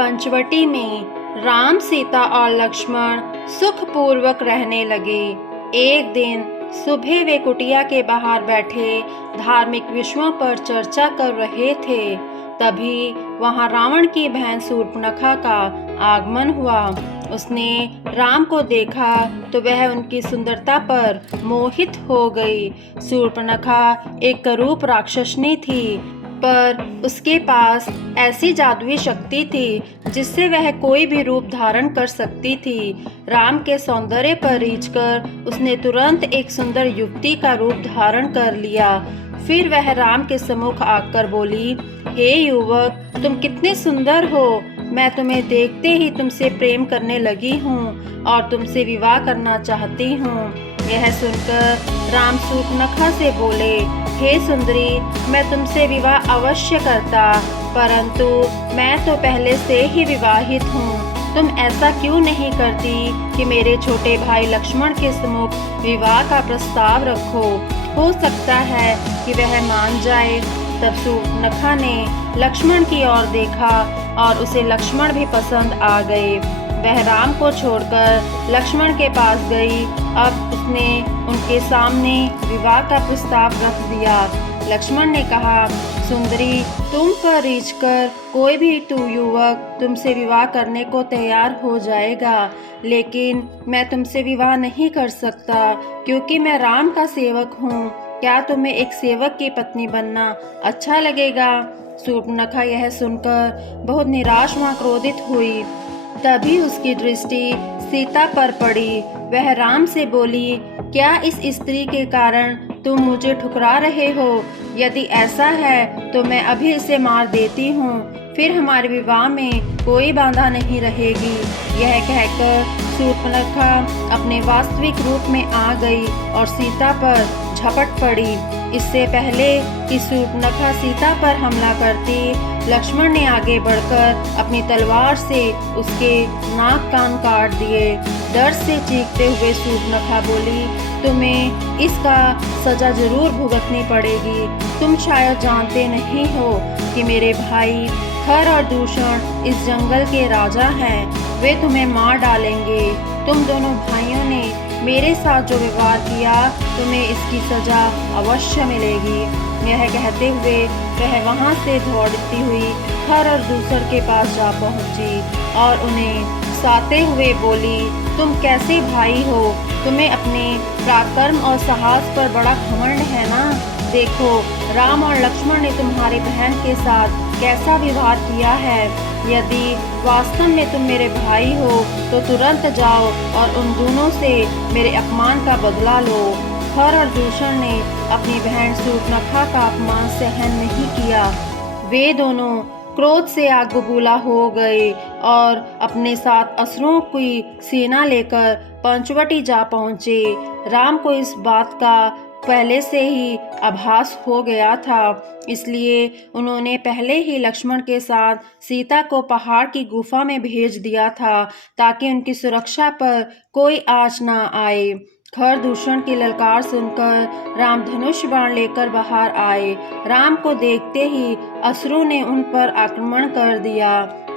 पंचवटी में राम, सीता और लक्ष्मण सुखपूर्वक रहने लगे। एक दिन सुबह वे कुटिया के बाहर बैठे धार्मिक विषयों पर चर्चा कर रहे थे। तभी वहां रावण की बहन शूर्पणखा का आगमन हुआ। उसने राम को देखा तो वह उनकी सुंदरता पर मोहित हो गई। शूर्पणखा एक करूप राक्षसनी थी, पर उसके पास ऐसी जादुई शक्ति थी जिससे वह कोई भी रूप धारण कर सकती थी। राम के सौंदर्य पर रीझकर उसने तुरंत एक सुंदर युवती का रूप धारण कर लिया। फिर वह राम के सम्मुख आकर बोली, हे युवक, तुम कितने सुंदर हो। मैं तुम्हें देखते ही तुमसे प्रेम करने लगी हूँ और तुमसे विवाह करना चाहती हूँ। यह सुनकर राम शूर्पणखा से बोले, हे सुंदरी, मैं तुमसे विवाह अवश्य करता, परंतु मैं तो पहले से ही विवाहित हूँ। तुम ऐसा क्यों नहीं करती कि मेरे छोटे भाई लक्ष्मण के सम्मुख विवाह का प्रस्ताव रखो। हो सकता है कि वह मान जाए। तब शूर्पणखा ने लक्ष्मण की ओर देखा और उसे लक्ष्मण भी पसंद आ गए। वह राम को छोड़कर लक्ष्मण के पास गई। अब उसने उनके सामने विवाह का प्रस्ताव रख दिया। लक्ष्मण ने कहा, सुंदरी, तुम पर रीझकर कोई भी युवक तुमसे विवाह करने को तैयार हो जाएगा, लेकिन मैं तुमसे विवाह नहीं कर सकता क्योंकि मैं राम का सेवक हूँ। क्या तुम्हें एक सेवक की पत्नी बनना अच्छा लगेगा? शूर्पणखा यह सुनकर बहुत निराश व क्रोधित हुई। तभी उसकी दृष्टि सीता पर पड़ी। वह राम से बोली, क्या इस स्त्री के कारण तुम मुझे ठुकरा रहे हो? यदि ऐसा है तो मैं अभी इसे मार देती हूँ, फिर हमारे विवाह में कोई बाधा नहीं रहेगी। यह कहकर शूर्पणखा अपने वास्तविक रूप में आ गई और सीता पर झपट पड़ी। इससे पहले कि शूर्पणखा सीता पर हमला करती, लक्ष्मण ने आगे बढ़कर अपनी तलवार से उसके नाक कान काट दिए। डर से चीखते हुए शूर्पणखा बोली, तुम्हें इसका सजा जरूर भुगतनी पड़ेगी। तुम शायद जानते नहीं हो कि मेरे भाई खर और दूषण इस जंगल के राजा हैं। वे तुम्हें मार डालेंगे। तुम दोनों भाइयों ने मेरे साथ जो व्यवहार किया, तुम्हें इसकी सजा अवश्य मिलेगी। यह कहते हुए वह वहां से दौड़ती हुई खर और दूसर के पास जा पहुंची और उन्हें उकसाते हुए बोली, तुम कैसे भाई हो? तुम्हें अपने पराक्रम और साहस पर बड़ा घमंड है ना? देखो, राम और लक्ष्मण ने तुम्हारी बहन के साथ कैसा व्यवहार किया है। यदि वास्तव में तुम मेरे भाई हो तो तुरंत जाओ और उन दोनों से मेरे अपमान का बदला लो। खर और दूषण ने अपनी बहन शूर्पणखा का अपमान सहन नहीं किया। वे दोनों क्रोध से आग बबूला हो गए और अपने साथ असुरों की सेना लेकर पंचवटी जा पहुँचे। राम को इस बात का पहले से ही आभास हो गया था, इसलिए उन्होंने पहले ही लक्ष्मण के साथ सीता को पहाड़ की गुफा में भेज दिया था ताकि उनकी सुरक्षा पर कोई आँच ना आए। खर दूषण की ललकार सुनकर राम धनुष बाण लेकर बाहर आए। राम को देखते ही असुरों ने उन पर आक्रमण कर दिया।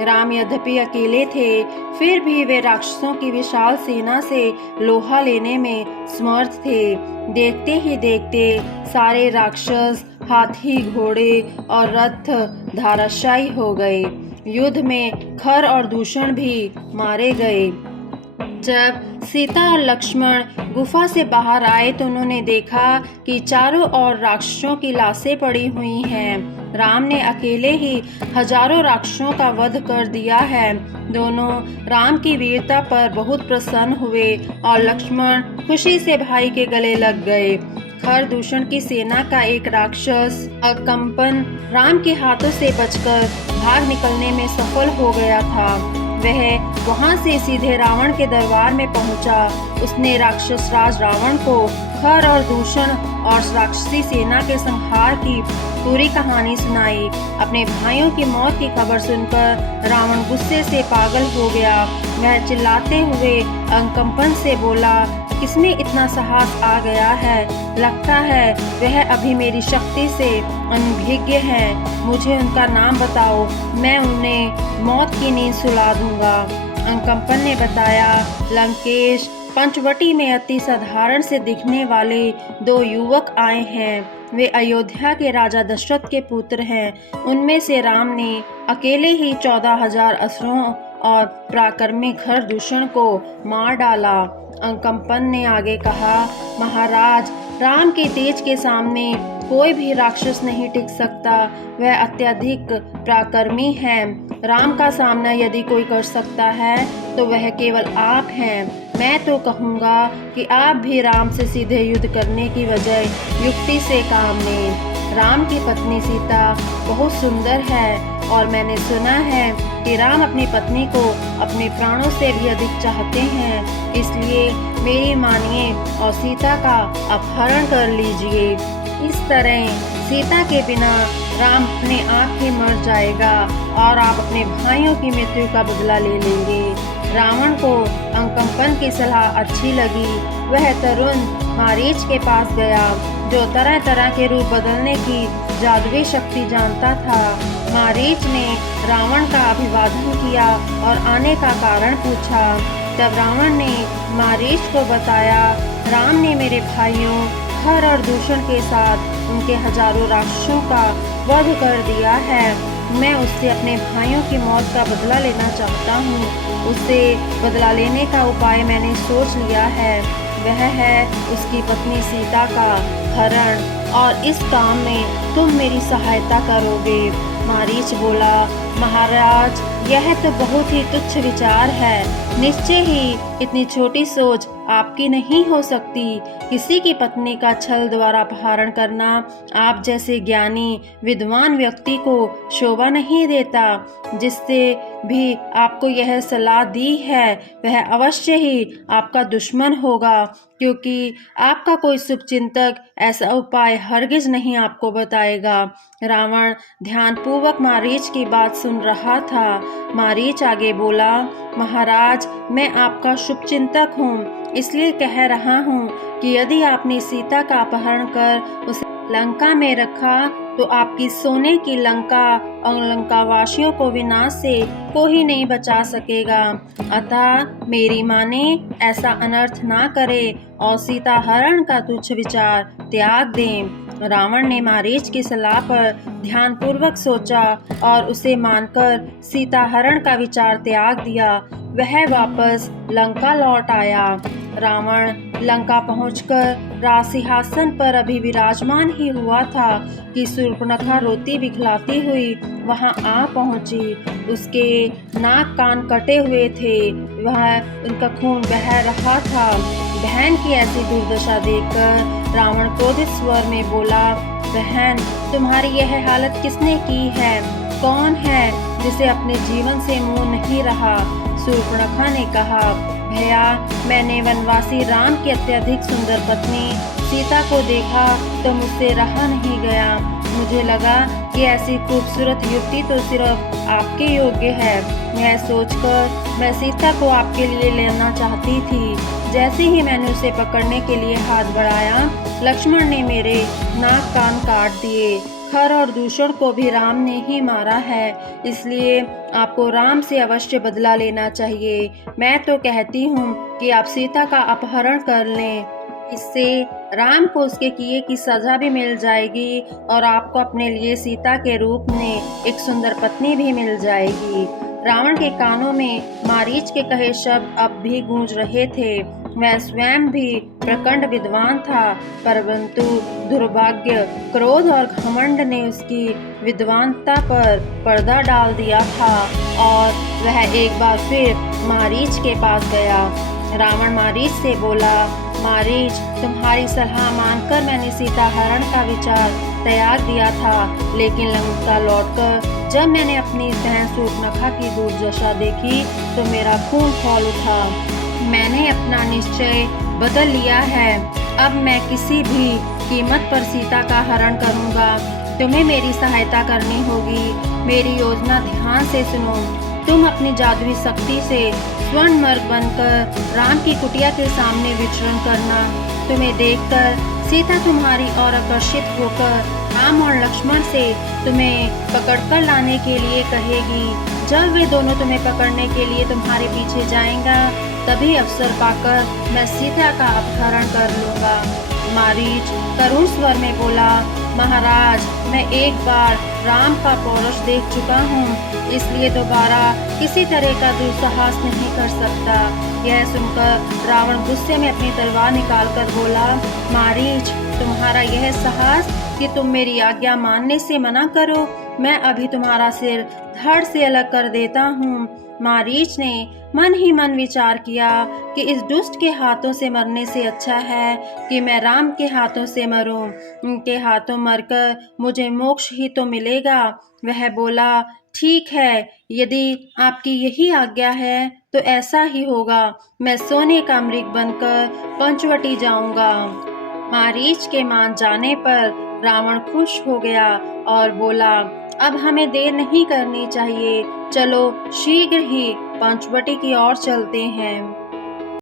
राम यद्यपि अकेले थे, फिर भी वे राक्षसों की विशाल सेना से लोहा लेने में समर्थ थे। देखते ही देखते सारे राक्षस, हाथी, घोड़े और रथ धराशायी हो गए। युद्ध में खर और दूषण भी मारे गए। जब सीता और लक्ष्मण गुफा से बाहर आए तो उन्होंने देखा कि चारों ओर राक्षसों की लाशें पड़ी हुई हैं। राम ने अकेले ही हजारों राक्षसों का वध कर दिया है। दोनों राम की वीरता पर बहुत प्रसन्न हुए और लक्ष्मण खुशी से भाई के गले लग गए। खर दूषण की सेना का एक राक्षस अकंपन राम के हाथों से बचकर भाग निकलने में सफल हो गया था। वह वहां से सीधे रावण के दरबार में पहुंचा। उसने राक्षस राज रावण को खर और दूषण और राक्षसी सेना के संहार की पूरी कहानी सुनाई। अपने भाइयों की मौत की खबर सुनकर रावण गुस्से से पागल हो गया। वह चिल्लाते हुए अकंपन से बोला, किसमें इतना साहस आ गया है? लगता है वह अभी मेरी शक्ति से अनभिज्ञ है। मुझे उनका नाम बताओ, मैं उन्हें मौत की नींद सुला दूंगा। अंकम्पन ने बताया, लंकेश, पंचवटी में अति साधारण से दिखने वाले 2 युवक आए हैं। वे अयोध्या के राजा दशरथ के पुत्र हैं। उनमें से राम ने अकेले ही 14,000 असुरों और प्राक्रमिक हरदूषण को मार डाला। अंकम्पन ने आगे कहा, महाराज, राम के तेज के सामने कोई भी राक्षस नहीं टिक सकता। वह अत्यधिक पराक्रमी है। राम का सामना यदि कोई कर सकता है तो वह केवल आप हैं। मैं तो कहूँगा कि आप भी राम से सीधे युद्ध करने की बजाय युक्ति से काम लें। राम की पत्नी सीता बहुत सुंदर है और मैंने सुना है कि राम अपनी पत्नी को अपने प्राणों से भी अधिक चाहते हैं। इसलिए मेरी मानिए और सीता का अपहरण कर लीजिए। इस तरह सीता के बिना राम अपने आप ही मर जाएगा और आप अपने भाइयों की मृत्यु का बदला ले लेंगे। रावण को अंकम्पन की सलाह अच्छी लगी। वह तरुण मारीच के पास गया, जो तरह तरह के रूप बदलने की जादुई शक्ति जानता था। मारीच ने रावण का अभिवादन किया और आने का कारण पूछा। तब रावण ने मारीच को बताया, राम ने मेरे भाइयों हर और दूषण के साथ उनके हजारों राक्षसों का वध कर दिया है। मैं उससे अपने भाइयों की मौत का बदला लेना चाहता हूँ। उससे बदला लेने का उपाय मैंने सोच लिया है। वह है उसकी पत्नी सीता का हरण, और इस काम में तुम मेरी सहायता करोगे। मारीच बोला, महाराज, यह तो बहुत ही तुच्छ विचार है। निश्चय ही इतनी छोटी सोच आपकी नहीं हो सकती। किसी की पत्नी का छल द्वारा अपहरण करना आप जैसे ज्ञानी विद्वान व्यक्ति को शोभा नहीं देता। जिससे भी आपको यह सलाह दी है वह अवश्य ही आपका दुश्मन होगा, क्योंकि आपका कोई शुभचिंतक ऐसा उपाय हरगिज नहीं आपको बताएगा। रावण ध्यानपूर्वक मारीच की बात सुन रहा था। मारीच आगे बोला, महाराज, मैं आपका शुभचिंतक हूँ, इसलिए कह रहा हूँ कि यदि आपने सीता का अपहरण कर उसे लंका में रखा तो आपकी सोने की लंका और लंकावासियों को विनाश से कोई नहीं बचा सकेगा। अतः मेरी माने ऐसा अनर्थ ना करे और सीता हरण का तुच्छ विचार त्याग दें। रावण ने मारीच की सलाह पर ध्यानपूर्वक सोचा और उसे मानकर सीता हरण का विचार त्याग दिया। वह वापस लंका लौट आया। रावण लंका पहुंचकर राजसिंहासन पर अभी विराजमान ही हुआ था कि शूर्पणखा रोती बिखलाती हुई वहां आ पहुंची। उसके नाक कान कटे हुए थे, वह उनका खून बह रहा था। बहन की ऐसी दुर्दशा देखकर रावण क्रोधित स्वर में बोला, बहन, तुम्हारी यह हालत किसने की है? कौन है जिसे अपने जीवन से मोह नहीं रहा? शूर्पणखा ने कहा, भैया, मैंने वनवासी राम की अत्यधिक सुंदर पत्नी सीता को देखा तो मुझसे रहा नहीं गया। मुझे लगा कि ऐसी खूबसूरत युवती तो सिर्फ आपके योग्य है। यह सोचकर मैं सीता को आपके लिए लेना चाहती थी। जैसे ही मैंने उसे पकड़ने के लिए हाथ बढ़ाया, लक्ष्मण ने मेरे नाक कान काट दिए। खर और दूषण को भी राम ने ही मारा है, इसलिए आपको राम से अवश्य बदला लेना चाहिए। मैं तो कहती हूँ कि आप सीता का अपहरण कर लें। इससे राम को उसके किए की सजा भी मिल जाएगी और आपको अपने लिए सीता के रूप में एक सुंदर पत्नी भी मिल जाएगी। रावण के कानों में मारीच के कहे शब्द अब भी गूंज रहे थे। वह स्वयं भी प्रचंड विद्वान था, परंतु दुर्भाग्य, क्रोध और घमंड ने उसकी विद्वानता पर पर्दा डाल दिया था और वह एक बार फिर मारीच के पास गया। रावण मारीच से बोला, मारीच, तुम्हारी सलाह मानकर मैंने सीता हरण का विचार त्याग दिया था, लेकिन लंका लौटकर जब मैंने अपनी बहन शूर्पणखा की दुर्दशा देखी तो मेरा खून खौल उठा। मैंने अपना निश्चय बदल लिया है। अब मैं किसी भी कीमत पर सीता का हरण करूंगा। तुम्हें मेरी सहायता करनी होगी। मेरी योजना ध्यान से सुनो। तुम अपनी जादुई शक्ति से स्वर्ण मर्ग बनकर राम की कुटिया के सामने विचरण करना। तुम्हें देखकर सीता तुम्हारी ओर आकर्षित होकर राम और लक्ष्मण से तुम्हें पकड़कर लाने के लिए कहेगी। जब वे दोनों तुम्हें पकड़ने के लिए तुम्हारे पीछे जाएंगा, तभी अवसर पाकर मैं सीता का अपहरण कर लूंगा। मारीच करुण स्वर में बोला, महाराज, मैं एक बार राम का पौरुष देख चुका हूँ, इसलिए दोबारा किसी तरह का दुस्साहस नहीं कर सकता। यह सुनकर रावण गुस्से में अपनी तलवार निकालकर बोला, मारीच, तुम्हारा यह साहस कि तुम मेरी आज्ञा मानने से मना करो, मैं अभी तुम्हारा सिर धड़ से अलग कर देता हूँ। मारीच ने मन ही मन विचार किया कि इस दुष्ट के हाथों से मरने से अच्छा है कि मैं राम के हाथों से मरूं। उनके हाथों मरकर मुझे मोक्ष ही तो मिलेगा। वह बोला, ठीक है, यदि आपकी यही आज्ञा है तो ऐसा ही होगा। मैं सोने का मृग बनकर पंचवटी जाऊंगा। मारीच के मान जाने पर रावण खुश हो गया और बोला, अब हमें देर नहीं करनी चाहिए, चलो शीघ्र ही पंचवटी की ओर चलते हैं।